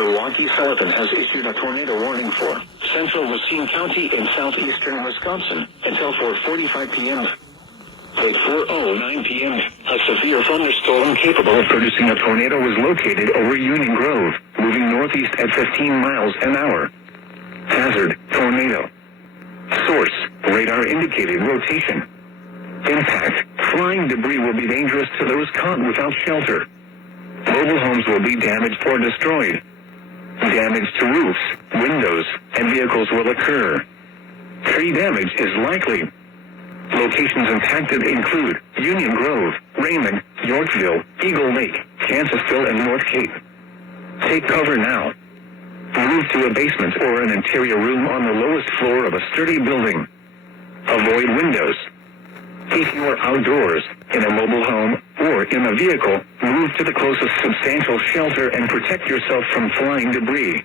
Milwaukee Sullivan has issued a tornado warning for central Racine County in southeastern Wisconsin until 4:45 p.m. At 4:09 p.m., a severe thunderstorm capable of producing a tornado was located over Union Grove, moving northeast at 15 miles an hour. Hazard, tornado. Source, radar indicated rotation. Impact, flying debris will be dangerous to those caught without shelter. Mobile homes will be damaged or destroyed. Damage to roofs, windows, and vehicles will occur. Tree damage is likely. Locations impacted include Union Grove, Raymond, Yorkville, Eagle Lake, Kansasville, and North Cape. Take cover now. Move to a basement or an interior room on the lowest floor of a sturdy building. Avoid windows. If you are outdoors, in a mobile home, or in a vehicle, move to the closest substantial shelter and protect yourself from flying debris.